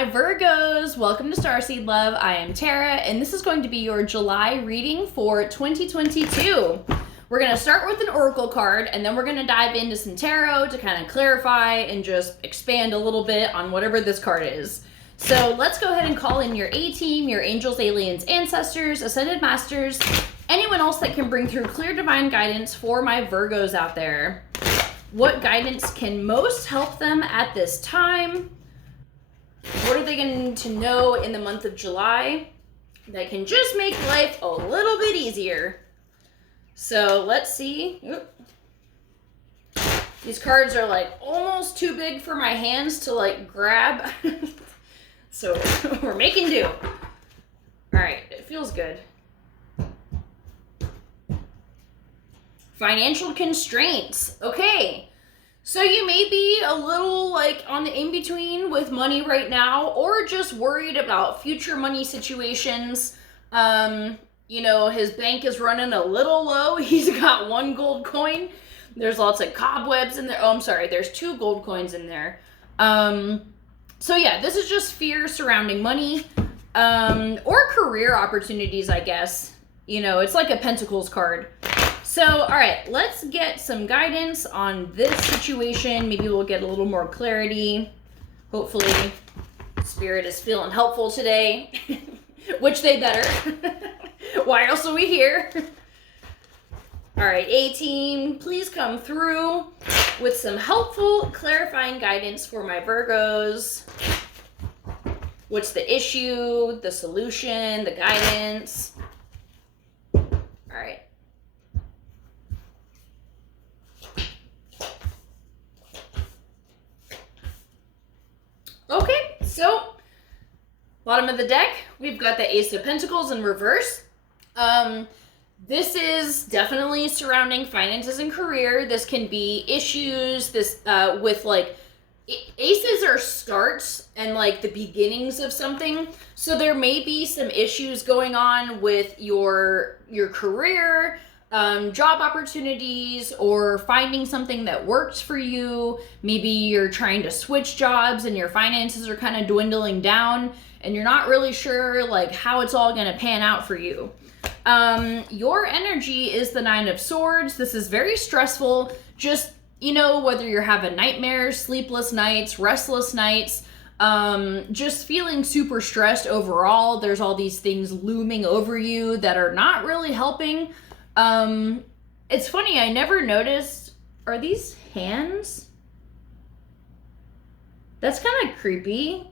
my Virgos, welcome to Starseed Love. I am Tara, and this is going to be your July reading for 2022. We're going to start with an oracle card, and then we're going to dive into some tarot to kind of clarify and just expand a little bit on whatever this card is. So let's go ahead and call in your A-team, your angels, aliens, ancestors, ascended masters, anyone else that can bring through clear divine guidance for my Virgos out there. What guidance can most help them at this time? What are they going to know in the month of July that can just make life a little bit easier? So let's see. Oop. These cards are like almost too big for my hands to like grab. So we're making do. All right, it feels good. Financial constraints. Okay. So you may be a little like on the in-between with money right now, or just worried about future money situations. You know, his bank is running a little low. He's got one gold coin. There's lots of cobwebs in there. Oh, I'm sorry. There's 2 gold coins in there. So yeah, this is just fear surrounding money, or career opportunities, I guess. You know, it's like a Pentacles card. So, all right, let's get some guidance on this situation. Maybe we'll get a little more clarity. Hopefully, Spirit is feeling helpful today, which they better. Why else are we here? All right, A-team, please come through with some helpful, clarifying guidance for my Virgos. What's the issue, the solution, the guidance? All right. Okay, so bottom of the deck, we've got the Ace of Pentacles in reverse. This is definitely surrounding finances and career. This can be issues, with like, aces are starts and like the beginnings of something. So there may be some issues going on with your career, job opportunities, or finding something that works for you. Maybe you're trying to switch jobs and your finances are kind of dwindling down and you're not really sure like how it's all going to pan out for you. Your energy is the 9 of Swords. This is very stressful. Just, you know, whether you're having nightmares, sleepless nights, restless nights, just feeling super stressed overall. There's all these things looming over you that are not really helping. It's funny, I never noticed, are these hands? That's kind of creepy.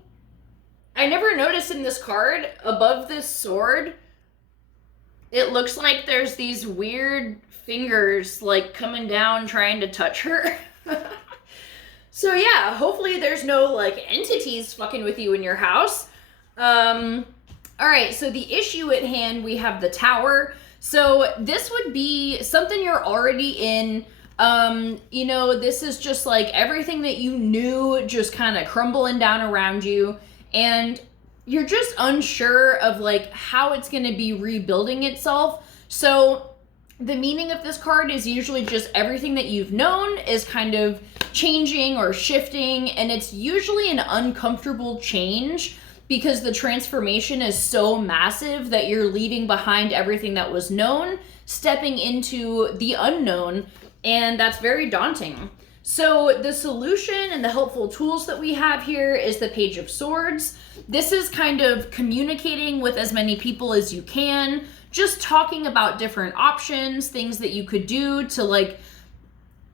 I never noticed in this card, above this sword, it looks like there's these weird fingers like coming down trying to touch her. So yeah, hopefully there's no like entities fucking with you in your house. All right, so the issue at hand, we have the Tower. So this would be something you're already in. You know, this is just like everything that you knew just kind of crumbling down around you. And you're just unsure of like how it's going to be rebuilding itself. So the meaning of this card is usually just everything that you've known is kind of changing or shifting. And it's usually an uncomfortable change, because the transformation is so massive that you're leaving behind everything that was known, stepping into the unknown, and that's very daunting. So the solution and the helpful tools that we have here is the Page of Swords. This is kind of communicating with as many people as you can, just talking about different options, things that you could do to like,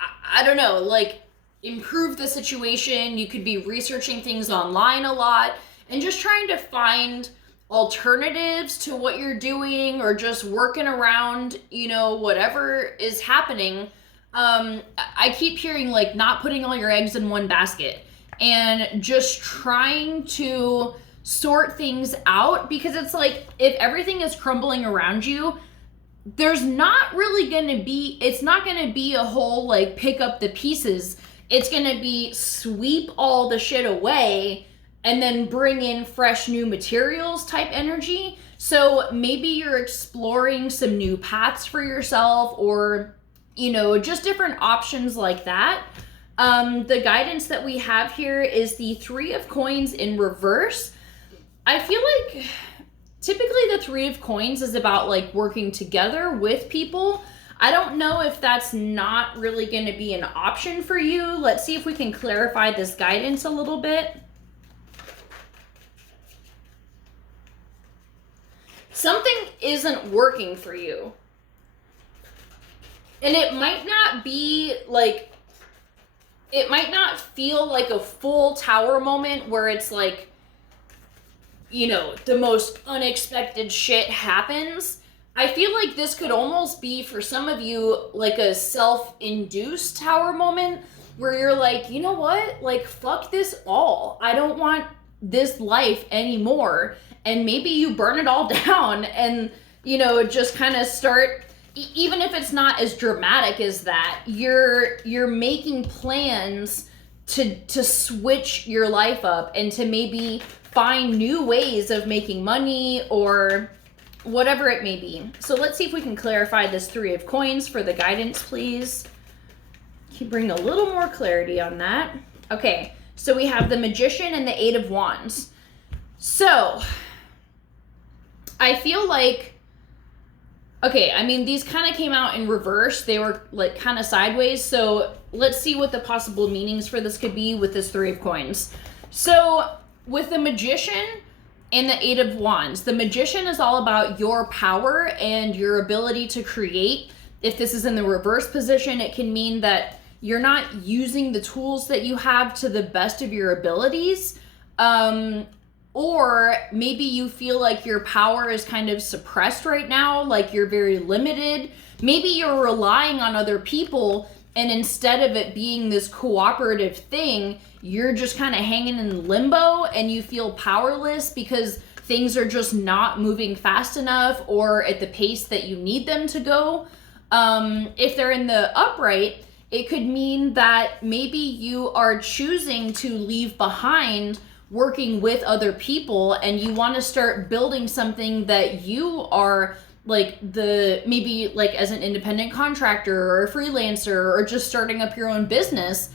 I don't know, like improve the situation. You could be researching things online a lot, and just trying to find alternatives to what you're doing, or just working around, you know, whatever is happening. I keep hearing like not putting all your eggs in one basket, and just trying to sort things out, because it's like if everything is crumbling around you, there's not really going to be, it's not going to be a whole like pick up the pieces. It's going to be sweep all the shit away and then bring in fresh new materials type energy. So maybe you're exploring some new paths for yourself, or, you know, just different options like that. The guidance that we have here is the Three of Coins in reverse. I feel like typically the Three of Coins is about like working together with people. I don't know if that's not really going to be an option for you. Let's see if we can clarify this guidance a little bit. Something isn't working for you. And it might not be like, it might not feel like a full tower moment where it's like, you know, the most unexpected shit happens. I feel like this could almost be, for some of you, like a self-induced tower moment where you're like, you know what? Like, fuck this all. I don't want this life anymore. And maybe you burn it all down and, you know, just kind of start, even if it's not as dramatic as that, you're making plans to switch your life up and to maybe find new ways of making money or whatever it may be. So let's see if we can clarify this Three of Coins for the guidance, please. Can you bring a little more clarity on that? Okay, so we have the Magician and the Eight of Wands. So I feel like, okay, I mean, these kind of came out in reverse. They were like kind of sideways. So let's see what the possible meanings for this could be with this Three of Coins. So with the Magician and the Eight of Wands, the Magician is all about your power and your ability to create. If this is in the reverse position, it can mean that you're not using the tools that you have to the best of your abilities. Or maybe you feel like your power is kind of suppressed right now, like you're very limited. Maybe you're relying on other people, and instead of it being this cooperative thing, you're just kind of hanging in limbo and you feel powerless because things are just not moving fast enough or at the pace that you need them to go. If they're in the upright, it could mean that maybe you are choosing to leave behind working with other people and you want to start building something that you are like maybe like as an independent contractor or a freelancer or just starting up your own business.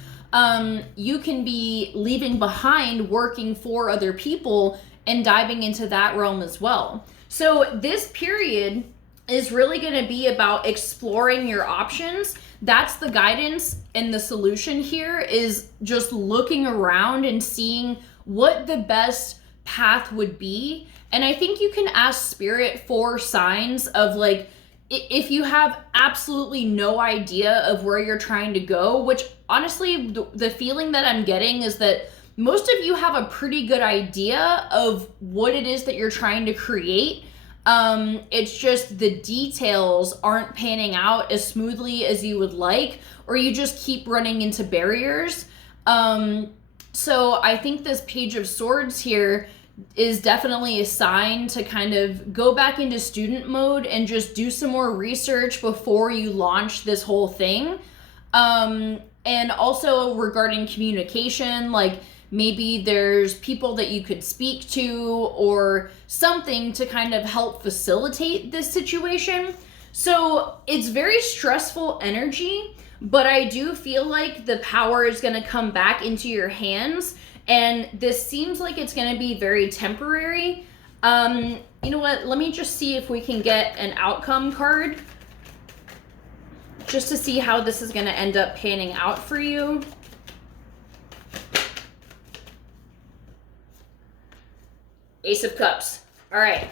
You can be leaving behind working for other people and diving into that realm as well. So this period is really going to be about exploring your options. That's the guidance, and the solution here is just looking around and seeing what the best path would be. And I think you can ask Spirit for signs of like, if you have absolutely no idea of where you're trying to go, which honestly, the feeling that I'm getting is that most of you have a pretty good idea of what it is that you're trying to create. It's just the details aren't panning out as smoothly as you would like, or you just keep running into barriers. So I think this Page of Swords here is definitely a sign to kind of go back into student mode and just do some more research before you launch this whole thing. And also regarding communication, like maybe there's people that you could speak to or something to kind of help facilitate this situation. So it's very stressful energy, but I do feel like the power is going to come back into your hands, and this seems like it's going to be very temporary. You know what? Let me just see if we can get an outcome card just to see how this is going to end up panning out for you. Ace of Cups. All right.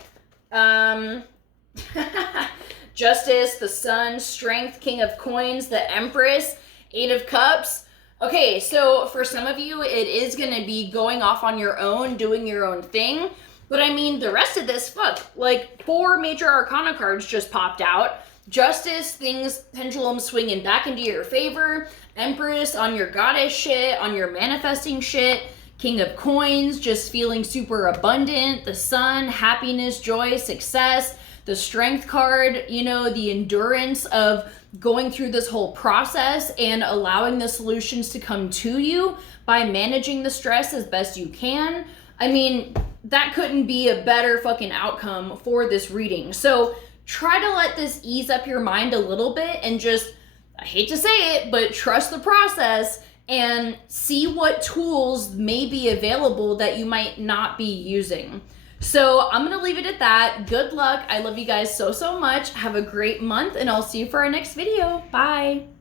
Justice, the Sun, Strength, King of Coins, the Empress, Eight of Cups. Okay, so for some of you, it is going to be going off on your own, doing your own thing. But I mean, the rest of this, fuck, like 4 major arcana cards just popped out. Justice, things, pendulum swinging back into your favor. Empress on your goddess shit, on your manifesting shit. King of Coins, just feeling super abundant. The Sun, happiness, joy, success. The Strength card, you know, the endurance of going through this whole process and allowing the solutions to come to you by managing the stress as best you can. I mean, that couldn't be a better fucking outcome for this reading. So try to let this ease up your mind a little bit and just, I hate to say it, but trust the process and see what tools may be available that you might not be using. So I'm gonna leave it at that. Good luck. I love you guys so much. Have a great month, and I'll see you for our next video. Bye.